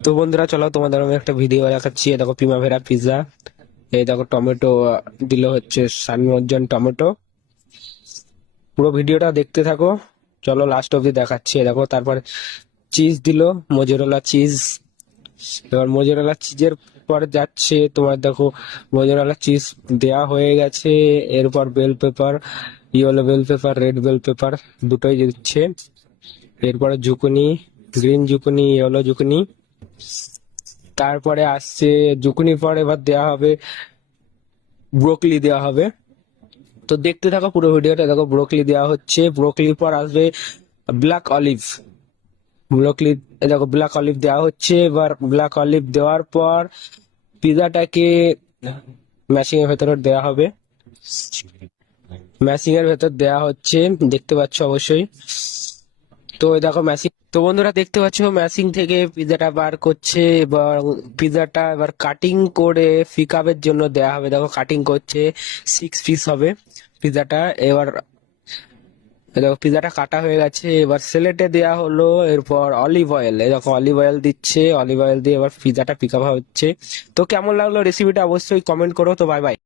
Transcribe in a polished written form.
তো বন্ধুরা চলো তোমাদের আমি একটা ভিডিও দেখাচ্ছি। এই দেখো প্রিমাভেরা পিৎজা। এই দেখো টমেটো দিল হচ্ছে সানমর্জন টমেটো। পুরো ভিডিওটা দেখতে থাকো, চলো লাস্ট অব্দি দেখাচ্ছি। এই দেখো তারপর চিজ দিল, মোজারেলা চিজ। এবার মোজারেলা চিজের পর যাচ্ছে তোমার, দেখো মোজারেলা চিজ দেয়া হয়ে গেছে। এরপর bell pepper, yellow bell pepper, red bell pepper দুটোই দিচ্ছে। এরপরে জুকুনি, গ্রিন জুকুনি, ইয়েলো জুকুনি। তারপরে আসছে জুকুনির পর এবার দেওয়া হবে ব্রোকলি, দেওয়া হবে। তো দেখতে থাকো পুরো ভিডিওটা, দেখো ব্রোকলি দেওয়া হচ্ছে। ব্রোকলির পর আসবে ব্ল্যাক অলিভ। ব্রোকলি, দেখো ব্ল্যাক অলিভ দেওয়া হচ্ছে। এবার ব্ল্যাক অলিভ দেওয়ার পর পিৎজাটাকে ম্যাশিং এর ভেতরে দেওয়া হবে। ম্যাশিং এর ভেতর দেওয়া হচ্ছে, দেখতে পাচ্ছ অবশ্যই। তো এই দেখো ম্যাশিং, তো বন্ধুরা দেখতে পাচ্ছ ম্যাশিং থেকে পিৎজাটা বার করছে। এবার পিৎজাটা এবার কাটিং করে পিকআপের জন্য দেয়া হবে। দেখো কাটিং করছে, 6 পিস হবে পিৎজাটা। এবার এই দেখো পিৎজাটা কাটা হয়ে গেছে, এবার সেলেটে দেয়া হলো। এরপর অলিভ অয়েল, এই দেখো অলিভ অয়েল দিচ্ছে। অলিভ অয়েল দিয়ে এবার পিৎজাটা পিকআপ হচ্ছে। তো কেমন লাগলো রেসিপিটা অবশ্যই কমেন্ট করো। তো বাই বাই।